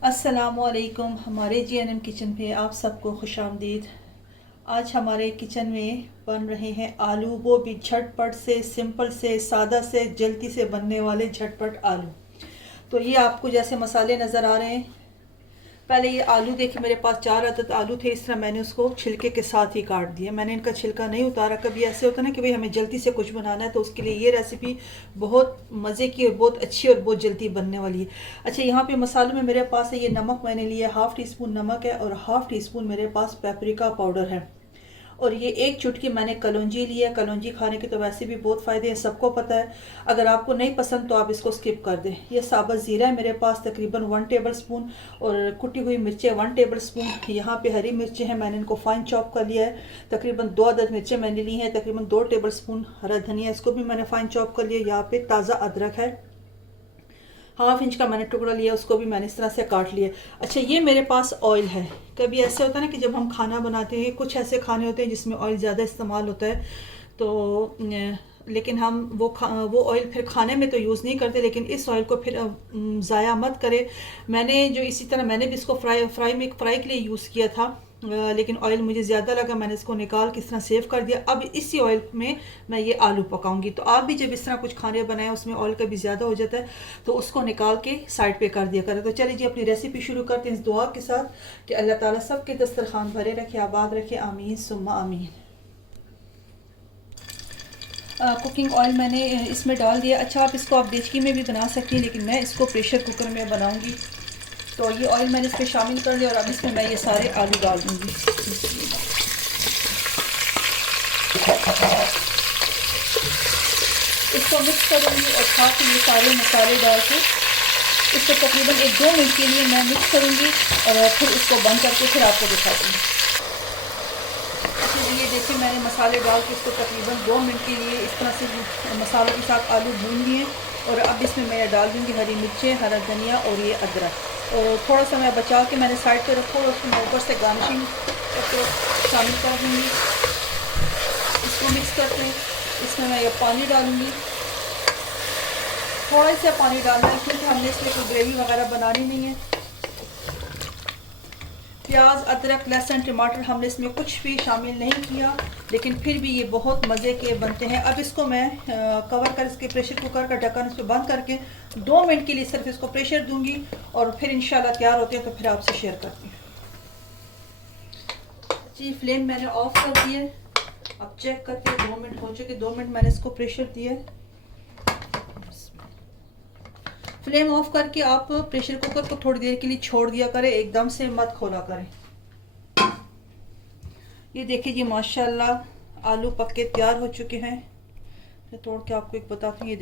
अस्सलामुअलैकुम। हमारे GNM kitchen पे आप सबको खुशामदीद। आज हमारे किचन में बन रहे हैं आलू, वो भी झटपट से, सिंपल से, सादा से, जल्दी से बनने वाले झटपट आलू। तो ये आपको जैसे मसाले नज़र आ रहे हैं। पहले ये आलू देखिए, मेरे पास 4 अदद आलू थे। इस तरह मैंने उसको छिलके के साथ ही काट दिया। मैंने इनका छिलका नहीं उतारा। कभी ऐसे होता ना कि भाई हमें जल्दी से कुछ बनाना है, तो उसके लिए ये रेसिपी बहुत मज़े की और बहुत अच्छी और बहुत जल्दी बनने वाली है। अच्छा, यहाँ पे मसालों में मेरे पास है ये नमक मैंने लिया, हाफ़ टी स्पून नमक है, और हाफ़ टी स्पून मेरे पास पेपरिका पाउडर है। और ये एक चुटकी मैंने कलौंजी ली है। कलौंजी खाने के तो वैसे भी बहुत फ़ायदे हैं, सबको पता है। अगर आपको नहीं पसंद तो आप इसको स्किप कर दें। ये साबुत ज़ीरा है मेरे पास तकरीबन 1 टेबल स्पून, और कुटी हुई मिर्चें 1 टेबल स्पून। यहाँ पे हरी मिर्चें हैं, मैंने इनको फाइन चॉप कर लिया है। तकरीबन 2 अदद मिर्चें मैंने ली हैं। तकरीबन 2 टेबल स्पून हरा धनिया, इसको भी मैंने फाइन चॉप कर लिया। यहाँ पे ताज़ा अदरक है, 1/2 इंच का मैंने टुकड़ा लिया, उसको भी मैंने इस तरह से काट लिया। अच्छा, ये मेरे पास ऑयल है। कभी ऐसे होता है ना कि जब हम खाना बनाते हैं, कुछ ऐसे खाने होते हैं जिसमें ऑयल ज़्यादा इस्तेमाल होता है, तो लेकिन हम वो ऑयल फिर खाने में तो यूज़ नहीं करते, लेकिन इस ऑयल को फिर ज़ाया मत करें। मैंने जो इसी तरह मैंने भी इसको फ्राई के लिए यूज़ किया था, लेकिन ऑयल मुझे ज़्यादा लगा। मैंने इसको निकाल के इस तरह सेव कर दिया। अब इसी ऑयल में मैं ये आलू पकाऊंगी। तो आप भी जब इस तरह कुछ खाने बनाएं, उसमें ऑयल का भी ज़्यादा हो जाता है, तो उसको निकाल के साइड पे कर दिया करें। तो चलिए जी, अपनी रेसिपी शुरू करते हैं इस दुआ के साथ कि अल्लाह ताला सबके दस्तरखान भरे रखे, आबाद रखे, आमीन सुम्मा आमीन। कुकिंग ऑयल मैंने इसमें डाल दिया। अच्छा, आप देचकी में भी बना सकती हैं, लेकिन मैं इसको प्रेशर कुकर में बनाऊंगी। तो ये ऑयल मैंने इस पर शामिल कर दिया, और अब इसमें मैं ये सारे आलू डाल दूँगी। इसको मिक्स करूँगी और साथ ही ये सारे मसाले डाल के इसको तकरीबन 1-2 मिनट के लिए मैं मिक्स करूँगी, और फिर इसको बंद करके फिर आपको दिखा दूँगी। अच्छा जी, ये देखिए मैंने मसाले डाल के इसको तकरीबन 2 मिनट के लिए इस तरह से मसालों के साथ आलू भून लिए। और अब इसमें मैं डाल दूँगी हरी मिर्चें, हरा धनिया और ये अदरक। और थोड़ा सा मैं बचा के मैंने साइड पे रखा, और उसको मैं ऊपर से गार्निशिंग को शामिल कर दूँगी। इसको मिक्स करते हैं। इसमें मैं ये पानी डालूँगी, थोड़ा सा पानी डालना है क्योंकि हमने इसमें कोई ग्रेवी वगैरह बनानी नहीं है। प्याज, अदरक, लहसुन, टमाटर हमने इसमें कुछ भी शामिल नहीं किया, लेकिन फिर भी ये बहुत मज़े के बनते हैं। अब इसको मैं कवर कर इसके प्रेशर कुकर का ढक्कन इस पर बंद करके 2 मिनट के लिए सिर्फ इसको प्रेशर दूंगी, और फिर इंशाल्लाह तैयार होते हैं तो फिर आपसे शेयर करती हूँ। जी, फ्लेम मैंने ऑफ कर दी है। अब चेक करके 2 मिनट हो चुके। 2 मिनट मैंने इसको प्रेशर दिया। फ्लेम ऑफ करके आप प्रेशर कुकर को थोड़ी देर के लिए छोड़ दिया करें, एकदम से मत खोला करें। ये देखिए जी, माशाल्लाह आलू पक के तैयार हो चुके हैं। मैं तोड़ के आपको एक बताती हूँ। ये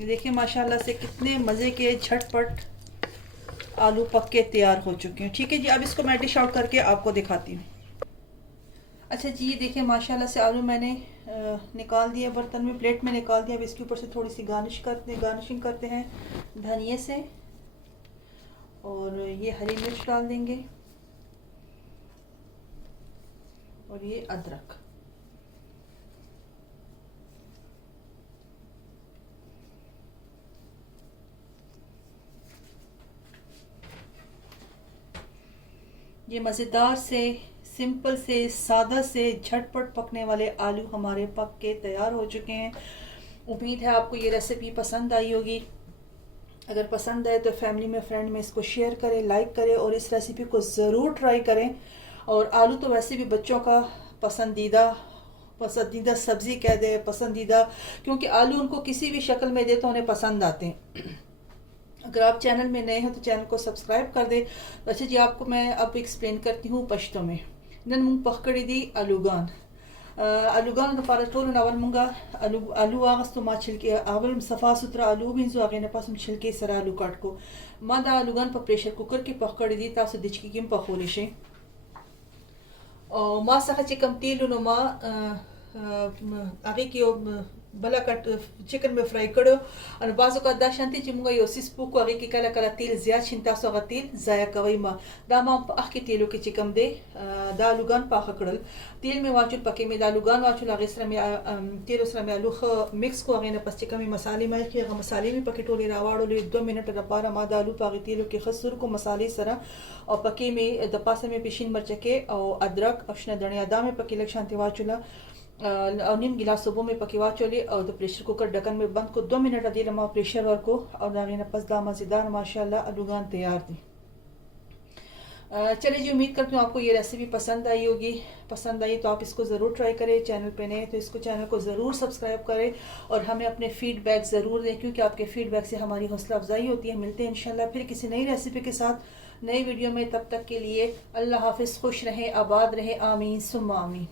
देखिए माशाल्लाह से कितने मज़े के झटपट आलू पक के तैयार हो चुके हैं। ठीक है जी, अब इसको मैं डिश आउट करके आपको दिखाती हूँ। अच्छा जी, ये देखिए माशाल्लाह से आलू मैंने निकाल दिया, बर्तन में, प्लेट में निकाल दिया। अब इसके ऊपर से थोड़ी सी गार्निशिंग करते हैं धनिए से, और ये हरी मिर्च डाल देंगे, और ये अदरक। ये मज़ेदार से, सिंपल से, सादा से, झटपट पकने वाले आलू हमारे पक के तैयार हो चुके हैं। उम्मीद है आपको ये रेसिपी पसंद आई होगी। अगर पसंद आए तो फैमिली में, फ्रेंड में इसको शेयर करें, लाइक करें, और इस रेसिपी को ज़रूर ट्राई करें। और आलू तो वैसे भी बच्चों का पसंदीदा सब्ज़ी कह दे, पसंदीदा, क्योंकि आलू उनको किसी भी शक्ल में दे तो उन्हें पसंद आते हैं। अगर आप चैनल में नए हो तो चैनल को सब्सक्राइब कर दें। अच्छा जी, आपको मैं अब एक्सप्लेन करती हूँ पश्तो में। नन मुंग पकड़ी दी आलूगान आलूगान दफारा टोल नावल मुंगा आलू आगस तो मा छिलके आवल सफ़ा सुथरा आलू भी जो आगे पास छिलके सर आलू काट को मादा आलूगान पर प्रेशर कुकर की पकड़ी दी तासु दिचकी किम पखोले शे और मा सखा चिकम तेल नो मा आगे की भला कट चिकन में फ्राई करो और बाजू का दा शांति चिमुगा योसिस पुको आगे की कला कला तेल ज्यादा छिंता सो तेल जाया कवई मा दामा आख के तेलों के चिकम दे दालुगान पाख कड़ल तेल में वाचुल पके में दालुगान वाचुल आगे सर में तेल उसरा में आलू मिक्स को आगे न पस चिकन में मसाले में के मसाले में पके टोले रावाड़ो ले 2 मिनट रपारा मा दालू पागे तेलों के खसुर को मसाले सरा और पके में दपासा में पिशिन मरच के और अदरक अशना धनिया दा में पके लग शांति वाचुला और नीम गिलास सुबह में पकेवा चले और प्रेशर कुकर ढक्कन में बंद को 2 मिनट दिए लमा प्रेशर वर को और दागे न पस दा मज़ेदार माशाल्लाह आलूगान तैयार थी। चलिए जी, उम्मीद करती हूँ आपको ये रेसिपी पसंद आई होगी। पसंद आई तो आप इसको ज़रूर ट्राई करें। चैनल पे नए तो इसको चैनल को ज़रूर सब्सक्राइब करें और हमें अपने फीडबैक ज़रूर दें, क्योंकि आपके फीडबैक से हमारी हौसला अफजाई होती है। मिलते हैं इंशाल्लाह फिर किसी नई रेसिपी के साथ नई वीडियो में। तब तक के लिए अल्लाह हाफिज़, खुश रहें, आबाद रहें, आमीन सुम्मा आमीन।